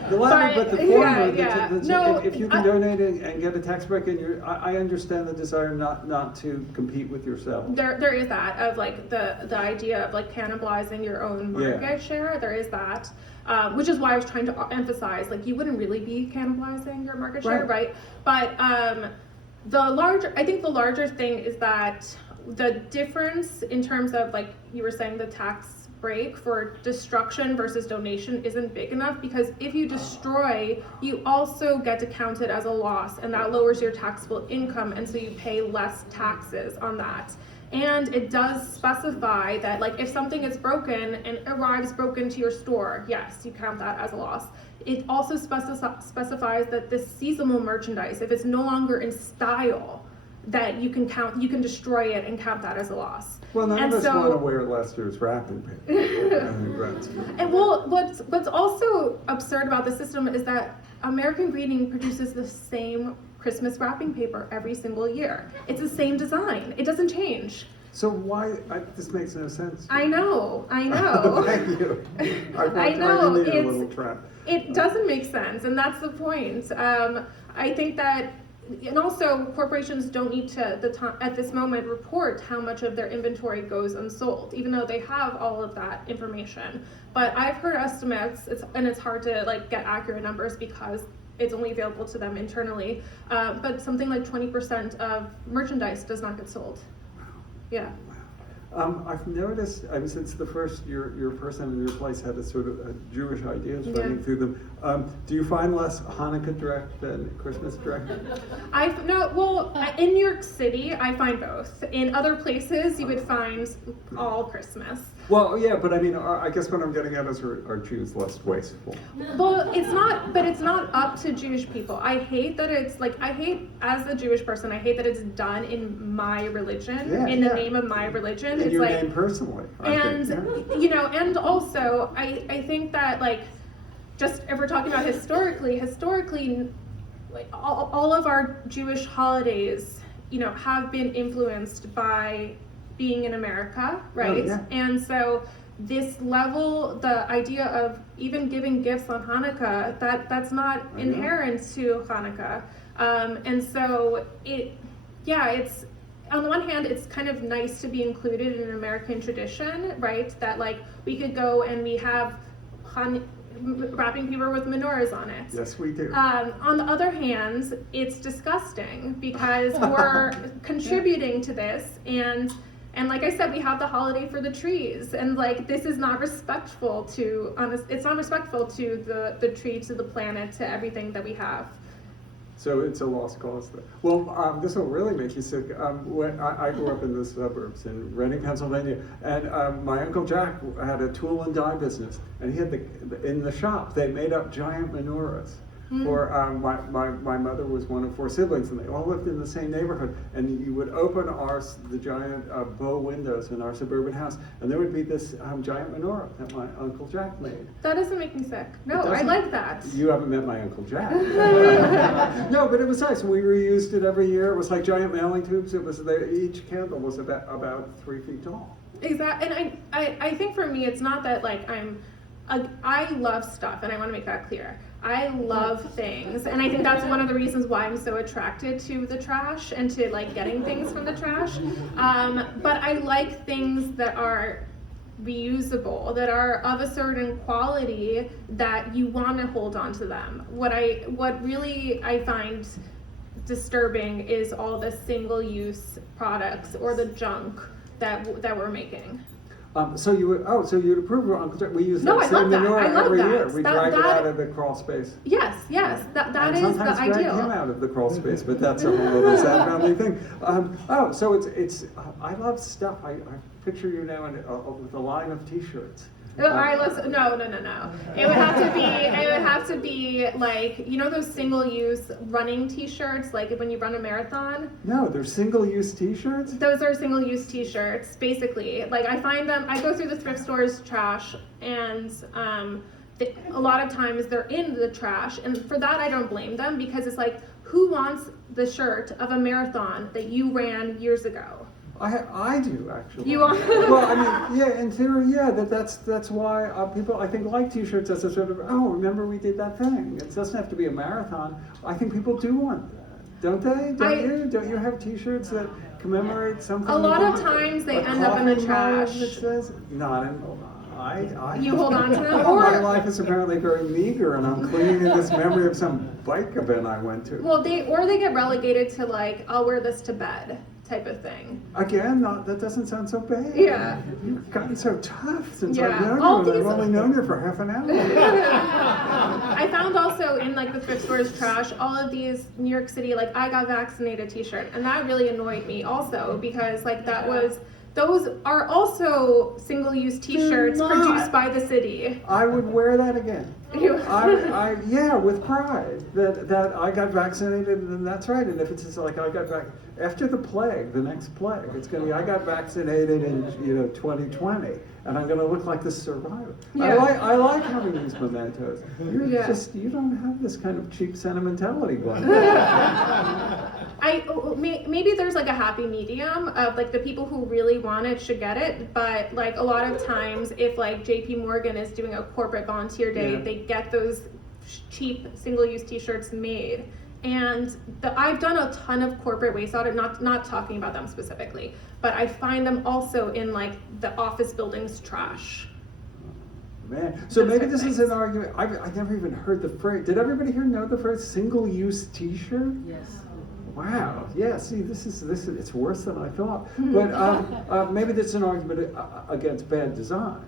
the latter, but the former. Yeah. No, if you can donate and get a tax break, and I understand the desire not to compete with yourself. There is that of like the idea of like cannibalizing your own market share. There is that. Which is why I was trying to emphasize, like, you wouldn't really be cannibalizing your market share, right? But I think the larger thing is that the difference in terms of, like you were saying, the tax break for destruction versus donation isn't big enough, because if you destroy, you also get to count it as a loss, and that lowers your taxable income, and so you pay less taxes on that. And it does specify that, like, if something is broken and arrives broken to your store, yes, you count that as a loss. It also specifies that this seasonal merchandise, if it's no longer in style, that you can destroy it and count that as a loss. Well, none of us want to wear Lester's wrapping paper. And well, what's also absurd about the system is that American Greeting produces the same Christmas wrapping paper every single year. It's the same design. It doesn't change. So why, this makes no sense. I know. Thank you. I know. You need a little trap. It doesn't make sense, and that's the point. I think that, and also corporations don't need to, at this moment, report how much of their inventory goes unsold, even though they have all of that information. But I've heard estimates, and it's hard to like get accurate numbers because it's only available to them internally, but something like 20% of merchandise does not get sold. Yeah. I've noticed, since the first, your person in your place had a sort of Jewish ideas running through them. Do you find less Hanukkah direct than Christmas direct? In New York City, I find both. In other places, you would find all Christmas. Well, yeah, but I mean, I guess what I'm getting at is are Jews less wasteful? Well, it's not up to Jewish people. I hate as a Jewish person, I hate that it's done in my religion, the name of my religion. In it's your like, name personally. And also, I think that, like, just if we're talking about historically, like, all of our Jewish holidays, have been influenced by being in America, right? And so this level, the idea of even giving gifts on Hanukkah, that's not inherent to Hanukkah. And so it's, on the one hand, it's kind of nice to be included in an American tradition, right? That, like, we could go and we have wrapping paper with menorahs on it. Yes, we do. On the other hand, it's disgusting because we're contributing to this, and And like I said, we have the holiday for the trees, and like this is not respectful to it's not respectful to the tree, to the planet, to everything that we have. So it's a lost cause there. Well, this will really make you sick. When I grew up in the suburbs in Reading, Pennsylvania, and my Uncle Jack had a tool and die business, and he had in the shop they made up giant menorahs. For my mother was one of 4 siblings, and they all lived in the same neighborhood. And you would open the giant bow windows in our suburban house, and there would be this giant menorah that my Uncle Jack made. That doesn't make me sick. No, I like that. You haven't met my Uncle Jack. No, but it was nice. We reused it every year. It was like giant mailing tubes. It was each candle was about 3 feet tall. Exactly, and I think for me, it's not that like I love stuff, and I want to make that clear. I love things, and I think that's one of the reasons why I'm so attracted to the trash and to like getting things from the trash. But I like things that are reusable, that are of a certain quality, that you want to hold on to them. What really I find disturbing is all the single-use products or the junk that we're making. So you'd approve of Uncle Jack? We use No, that I same love that. menorah I love every that. year. We drag it that- out of the crawl space. Yes, that And is the sometimes drag him ideal. out of the crawl space, but that's a whole other sad family thing. So it's I love stuff. I picture you now with a line of T-shirts. No. It would have to be like, you know, those single-use running T-shirts, like when you run a marathon. No, they're single-use T-shirts. Those are single-use T-shirts, basically. Like I find them. I go through the thrift store's trash, and a lot of times they're in the trash, and for that I don't blame them, because it's like, who wants the shirt of a marathon that you ran years ago? I do actually. You want? Well, I mean, yeah, in theory, yeah. That's why people I think like T-shirts as a sort of remember we did that thing. It doesn't have to be a marathon. I think people do want that, don't they? Don't you have T-shirts that commemorate something? A lot of times they end up in the trash. That says, not in. You hold on to them, My life is apparently very meager, and I'm clinging to this memory of some bike event I went to. Well, they get relegated to like, I'll wear this to bed type of thing. Again, that doesn't sound so bad. Yeah. You've gotten so tough since Yeah. I've known you, All and I've these- only known you for half an hour. I found also in like the thrift store's trash all of these New York City like I got vaccinated T-shirt, and that really annoyed me also, because like those are also single-use T-shirts They're not. produced by the city. I would wear that again. You- Yeah, with pride that I got vaccinated, and that's right. And if it's just like I got back after the plague, the next plague, it's going to be I got vaccinated in 2020, and I'm going to look like the survivor. Yeah. I like having these mementos. You don't have this kind of cheap sentimentality going on. Maybe there's like a happy medium of like the people who really want it should get it, but like a lot of times if like JP Morgan is doing a corporate volunteer day, they get those cheap single-use T-shirts made. And I've done a ton of corporate waste audit, not talking about them specifically, but I find them also in like the office buildings trash. Man, so Those maybe type this of is an argument. I never even heard the phrase. Did everybody here know the phrase single-use T-shirt? Yes. Wow. Yeah. See, this is it's worse than I thought. But maybe that's an argument against bad design.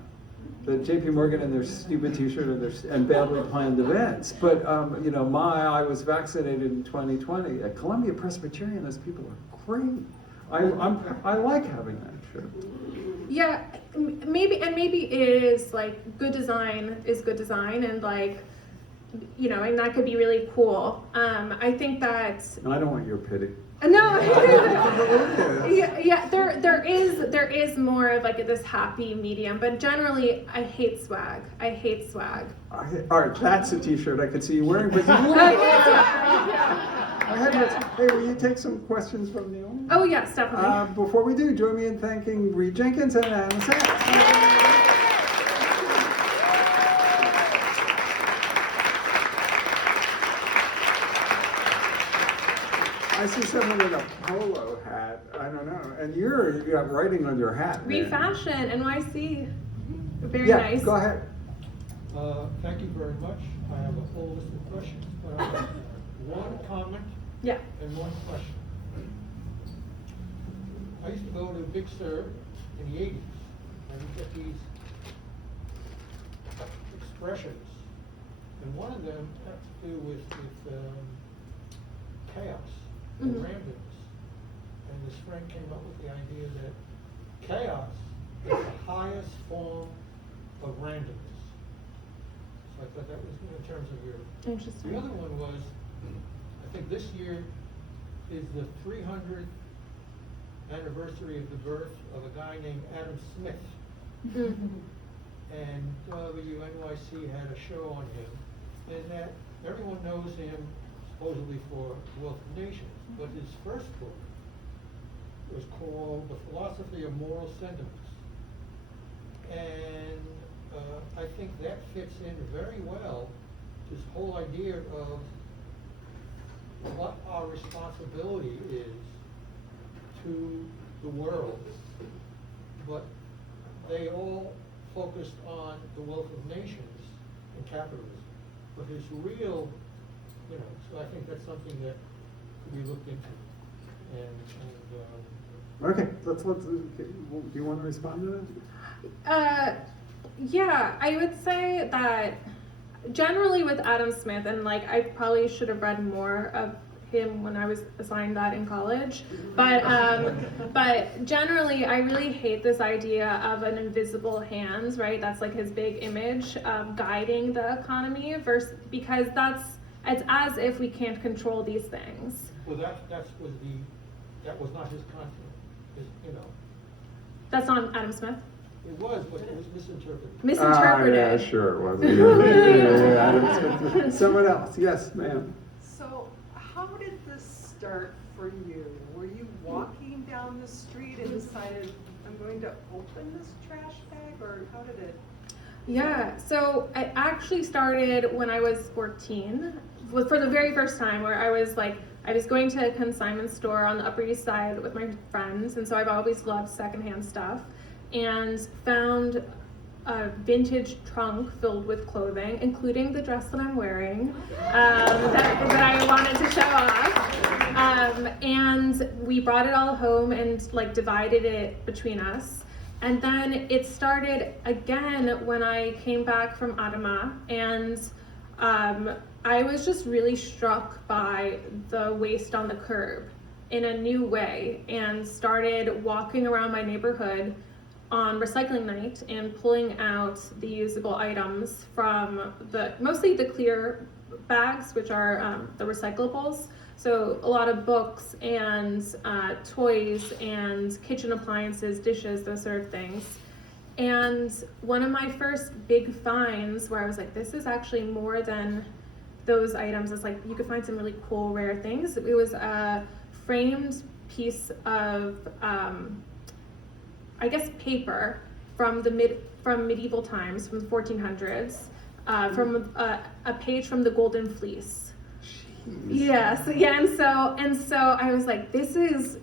The JP Morgan and their stupid T-shirt and badly planned events. But I was vaccinated in 2020 at Columbia Presbyterian. Those people are great. I like having that shirt. Yeah, maybe it is like good design is good design, and like, and that could be really cool. I think that. And I don't want your pity. No. yeah. There is more of like this happy medium, but generally I hate swag. All right, that's a T-shirt I could see you wearing. But you Hey, will you take some questions from the audience? Oh yes, definitely. Before we do, join me in thanking Reed Jenkins and Anna Sachs. I see someone in a polo hat. I don't know. And you got writing on your hat. man. Refashion NYC. Very Yeah, nice. go ahead. Thank you very much. I have a whole list of questions, but I have one comment Yeah. and one question. I used to go to Big Sur in the 80s, and you get these expressions. And one of them had to do with chaos and randomness. And this friend came up with the idea that chaos is the highest form of randomness. So I thought that was in terms of your. Interesting. The other one was, I think this year is the 300th anniversary of the birth of a guy named Adam Smith. And WNYC had a show on him, and that everyone knows him supposedly for Wealth of Nations, but his first book was called The Philosophy of Moral Sentiments. And I think that fits in very well to this whole idea of what our responsibility is to the world. But they all focused on the wealth of nations and capitalism. But his real, so I think that's something that could be looked into. Okay, do you want to respond to that? Yeah, I would say that generally with Adam Smith, and like I probably should have read more of him when I was assigned that in college, but generally I really hate this idea of an invisible hand, right? That's like his big image guiding the economy because it's as if we can't control these things. Well, that was not his content. That's not Adam Smith? It was, but it was misinterpreted. Misinterpreted. Yeah, sure it was. Yeah. Someone else, yes, ma'am. So, how did this start for you? Were you walking down the street and decided, I'm going to open this trash bag, or how did it? Yeah, so I actually started when I was 14, for the very first time, where I was going to a consignment store on the Upper East Side with my friends, and so I've always loved secondhand stuff, and found a vintage trunk filled with clothing, including the dress that I'm wearing, that I wanted to show off. And we brought it all home and divided it between us. And then it started again when I came back from Adama, and I was just really struck by the waste on the curb in a new way, and started walking around my neighborhood on recycling night and pulling out the usable items from mostly the clear bags, which are the recyclables. So a lot of books and toys and kitchen appliances, dishes, those sort of things. And one of my first big finds where I was like, this is actually more than those items. It's like, you could find some really cool, rare things. It was a framed piece of, paper from medieval times, from the 1400s, from a page from the Golden Fleece. Jeez. Yes, yeah, and so I was like, this is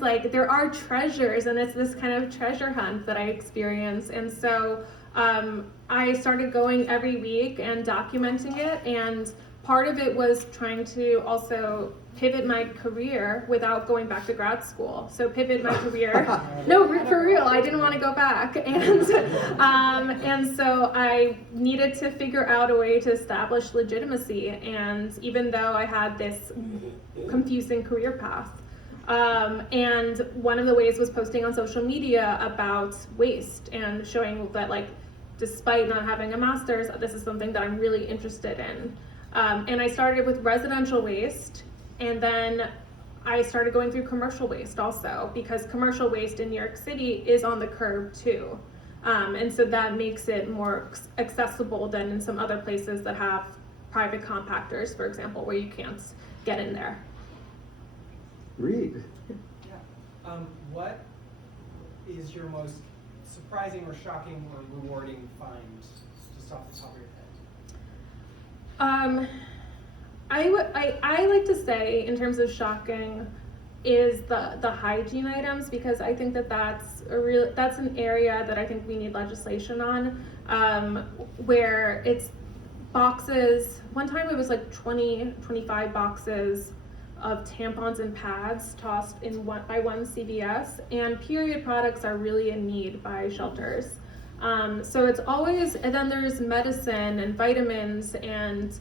like, there are treasures, and it's this kind of treasure hunt that I experience. And so I started going every week and documenting it, and part of it was trying to also pivot my career without going back to grad school. So pivot my career. No, for real, I didn't want to go back. And so I needed to figure out a way to establish legitimacy. And even though I had this confusing career path, and one of the ways was posting on social media about waste and showing that, despite not having a master's, this is something that I'm really interested in. And I started with residential waste, and then I started going through commercial waste also, because commercial waste in New York City is on the curb too. And so that makes it more accessible than in some other places that have private compactors, for example, where you can't get in there. Read. Yeah. What is your most surprising or shocking or rewarding find, just off the top of your head? I like to say, in terms of shocking, is the hygiene items, because I think that's an area that I think we need legislation on, where it's boxes. One time it was 20, 25 boxes of tampons and pads tossed by one CVS, and period products are really in need by shelters. So it's always, and then there's medicine and vitamins and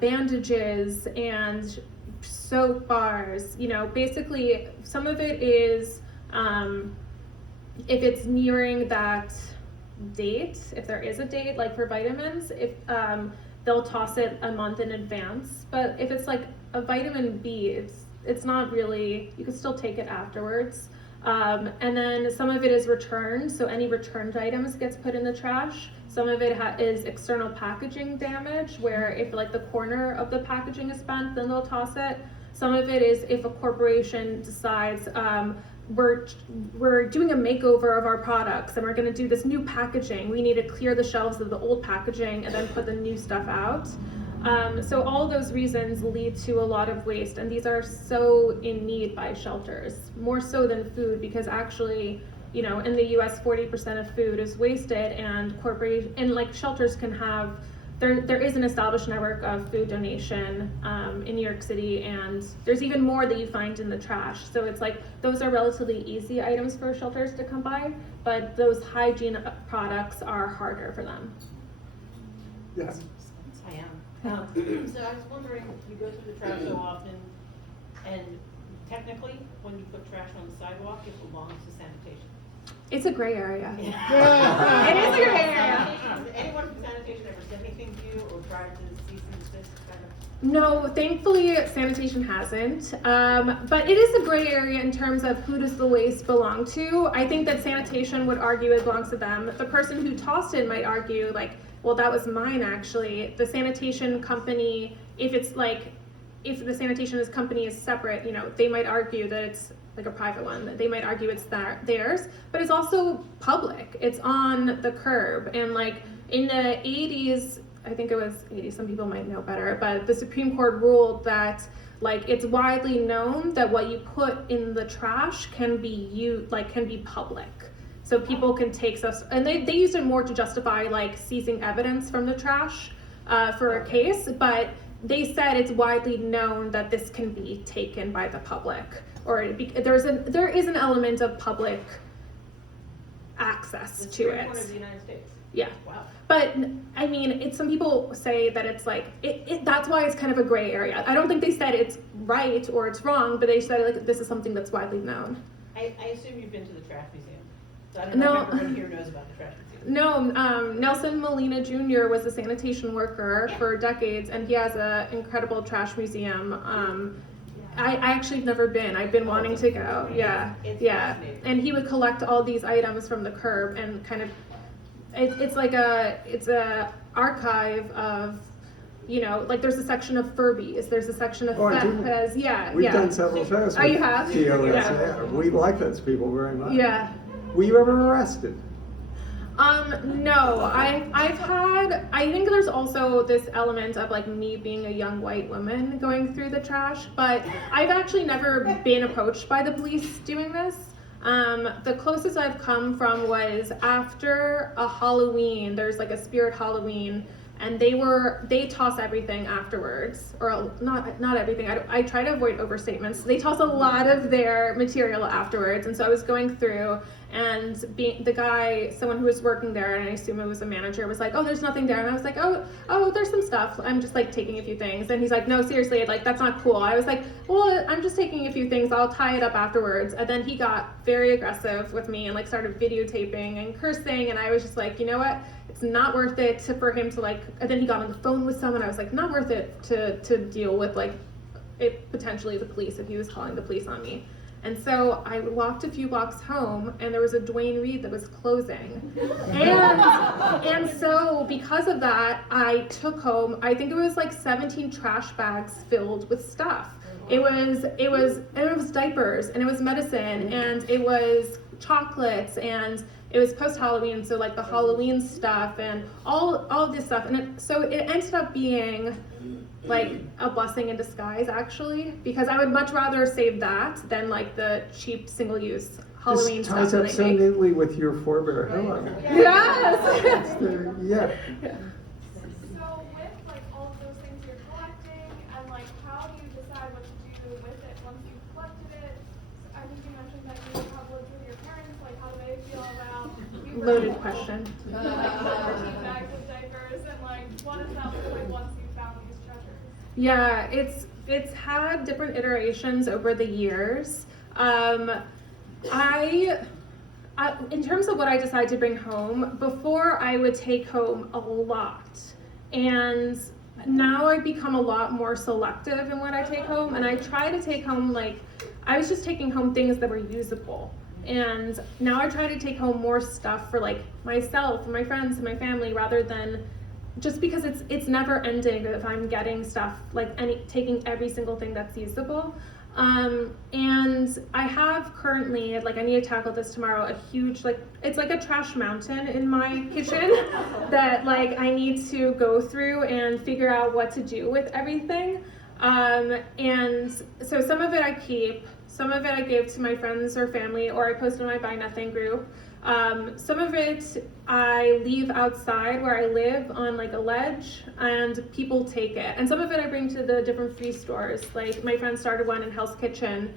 bandages and soap bars. Basically some of it is, if it's nearing that date, if there is a date, like for vitamins, if they'll toss it a month in advance. But if it's like a vitamin B, it's not really, you can still take it afterwards. And then some of it is returned, so any returned items gets put in the trash. Some of it is external packaging damage, where if like the corner of the packaging is bent, then they'll toss it. Some of it is if a corporation decides, we're doing a makeover of our products and we're going to do this new packaging. We need to clear the shelves of the old packaging and then put the new stuff out. So all those reasons lead to a lot of waste, and these are so in need by shelters, more so than food, because actually, in the US 40% of food is wasted, and like shelters can have, there is an established network of food donation in New York City, and there's even more that you find in the trash. So it's like those are relatively easy items for shelters to come by, but those hygiene products are harder for them. Yes. I am. So I was wondering, you go through the trash so often, and technically, when you put trash on the sidewalk, it belongs to sanitation. It's a gray area. It is a gray area. Anyone from sanitation ever said anything to you or tried to cease and desist kind of? No, thankfully sanitation hasn't, but it is a gray area in terms of who does the waste belong to. I think that sanitation would argue it belongs to them. The person who tossed it might argue like, well, that was mine actually. The sanitation company, if the sanitation company is separate, they might argue that it's like a private one. They might argue it's theirs, but it's also public. It's on the curb. And like in the 80s, I think it was 80s, some people might know better, but the Supreme Court ruled that like it's widely known that what you put in the trash can be public. So people can take stuff, and they used it more to justify like seizing evidence from the trash for a case, but they said it's widely known that this can be taken by the public, or there is an element of public access to Supreme it. Court of the United States. Yeah. Wow. But I mean, some people say that it's like that's why it's kind of a gray area. I don't think they said it's right or it's wrong, but they said like this is something that's widely known. I assume you've been to the trash museum. So I don't know if everyone here knows about the trash museum. No, Nelson Molina Jr. was a sanitation worker for decades, and he has an incredible trash museum. I actually have never been. I've been wanting to go. Yeah, It's yeah. fascinating. And he would collect all these items from the curb and kind of, it's a archive of, like there's a section of Furbies, there's a section of I do. Fez, yeah, We've yeah. done several shows Oh, you with have? TOS. Yeah. Yeah. We like those people very much. Yeah. Were you ever arrested? No, I think there's also this element of like me being a young white woman going through the trash, but I've actually never been approached by the police doing this. The closest I've come from was after a Halloween, there's like a spirit Halloween, and they toss everything afterwards, or not everything. I try to avoid overstatements. They toss a lot of their material afterwards, and so I was going through, and someone who was working there, and I assume it was a manager, was like, "Oh, there's nothing there," and I was like, "Oh, there's some stuff. I'm just like taking a few things," and he's like, "No, seriously, like that's not cool." I was like, "Well, I'm just taking a few things. I'll tie it up afterwards." And then he got very aggressive with me and like started videotaping and cursing, and I was just like, you know what? It's not worth it for him to like. And then he got on the phone with someone. I was like, not worth it to deal with like it potentially the police if he was calling the police on me. And so I walked a few blocks home, and there was a Duane Reade that was closing, and so because of that, I took home, I think it was like 17 trash bags filled with stuff. It was diapers, and it was medicine, and it was chocolates, and it was post-Halloween, so like the Halloween stuff and all of this stuff, and so it ended up being like a blessing in disguise, actually, because I would much rather save that than like the cheap single-use Halloween This stuff ties that up I so make. neatly with your forebear hello. Yes. Yeah. So with like all of those things you're collecting, and like how do you decide what to do do with it once you've collected it? I think you mentioned that you have lived with your parents. Like, how do they feel about you Loaded bringing question. home, like 14 bags of diapers, and like, what does that look like once you found these treasures? Yeah, it's had different iterations over the years. In terms of what I decide to bring home, before I would take home a lot, and now I've become a lot more selective in what I take home, and I try to take home, like, I was just taking home things that were usable, and now I try to take home more stuff for like myself and my friends and my family, rather than just because it's never ending if I'm getting stuff like taking every single thing that's usable. And I have currently, like, I need to tackle this tomorrow, a huge, like, it's like a trash mountain in my kitchen that, like, I need to go through and figure out what to do with everything. And so some of it I keep, some of it I give to my friends or family, or I post in my Buy Nothing group. Some of it I leave outside where I live on like a ledge, and people take it. And some of it I bring to the different free stores. Like my friend started one in Hell's Kitchen.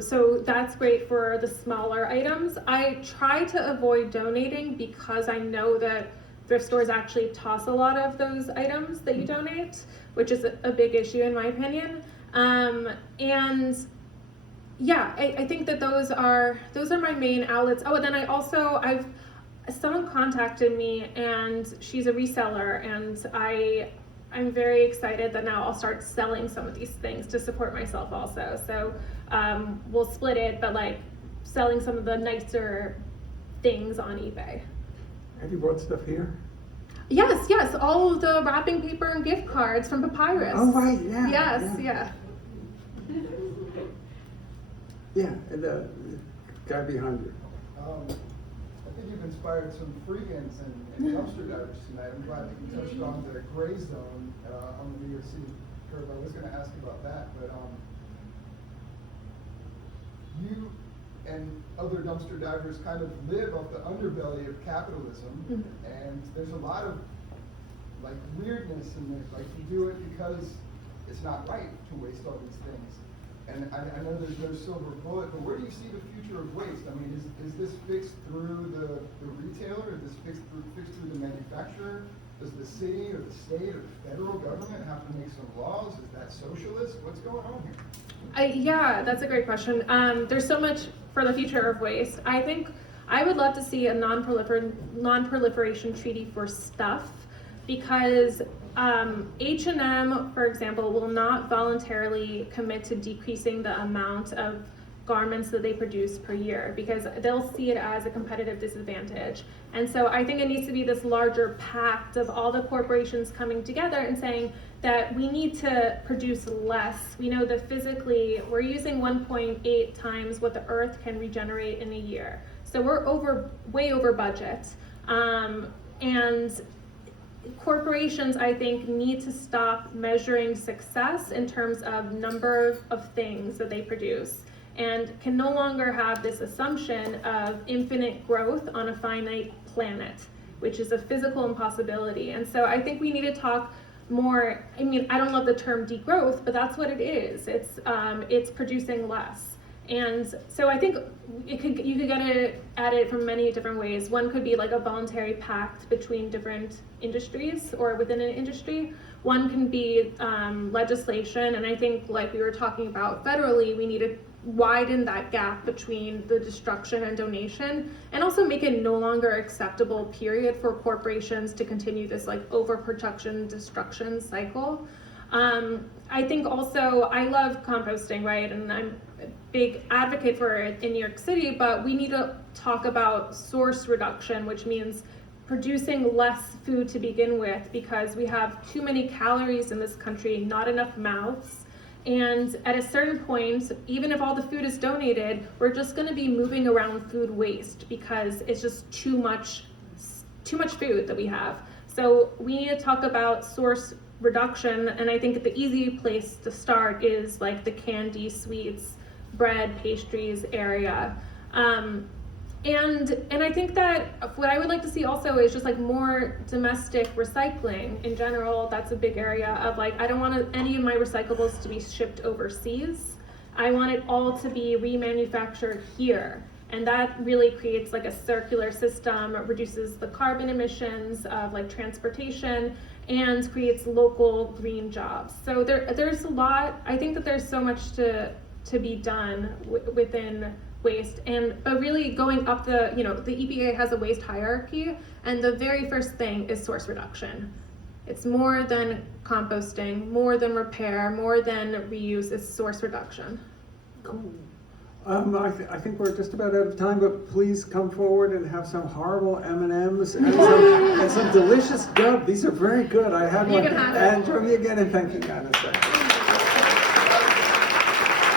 So that's great for the smaller items. I try to avoid donating because I know that thrift stores actually toss a lot of those items that you donate, which is a big issue in my opinion. And yeah, I think that those are my main outlets. Oh, and then someone contacted me, and she's a reseller, and I'm very excited that now I'll start selling some of these things to support myself also. So we'll split it, but like selling some of the nicer things on eBay. Have you brought stuff here? Yes, all of the wrapping paper and gift cards from Papyrus. Oh, right, yeah. Yes, yeah. Yeah, and the guy behind you. I think you've inspired some freegans and dumpster divers tonight. I'm glad that you touched on the gray zone on the New York City curve. I was going to ask about that, but you and other dumpster divers kind of live off the underbelly of capitalism, and there's a lot of like weirdness in there. Like you do it because it's not right to waste all these things. And I know there's no silver bullet, but where do you see the future of waste? I mean, is this fixed through the retailer? Is this fixed through the manufacturer? Does the city or the state or the federal government have to make some laws? Is that socialist? What's going on here? Yeah, that's a great question. There's so much for the future of waste. I think I would love to see a non-proliferation treaty for stuff, because H&M, for example, will not voluntarily commit to decreasing the amount of garments that they produce per year, because they'll see it as a competitive disadvantage. And so I think it needs to be this larger pact of all the corporations coming together and saying that we need to produce less. We know that physically we're using 1.8 times what the earth can regenerate in a year. So we're way over budget. And corporations, I think, need to stop measuring success in terms of number of things that they produce, and can no longer have this assumption of infinite growth on a finite planet, which is a physical impossibility. And so I think we need to talk more. I mean, I don't love the term degrowth, but that's what it is. It's producing less. And so I think you could get it at it from many different ways. One could be like a voluntary pact between different industries or within an industry. One can be legislation, and I think, like we were talking about federally, we need to widen that gap between the destruction and donation, and also make it no longer acceptable, period, for corporations to continue this like overproduction destruction cycle. I think also, I love composting, right? And I'm a big advocate for it in New York City, but we need to talk about source reduction, which means producing less food to begin with, because we have too many calories in this country, not enough mouths. And at a certain point, even if all the food is donated, we're just going to be moving around food waste because it's just too much food that we have. So we need to talk about source reduction, and I think the easy place to start is like the candy, sweets, bread, pastries area. And I think that what I would like to see also is just like more domestic recycling in general. That's a big area of like, I don't want any of my recyclables to be shipped overseas. I want it all to be remanufactured here. And that really creates like a circular system, reduces the carbon emissions of like transportation, and creates local green jobs. So there's a lot. I think that there's so much to be done within waste, but really going up the EPA has a waste hierarchy, and the very first thing is source reduction. It's more than composting, more than repair, more than reuse. It's source reduction. Cool. I think we're just about out of time, but please come forward and have some horrible M&Ms and some delicious gum. These are very good. I had You one. can have it. And join me again in thanking Anna.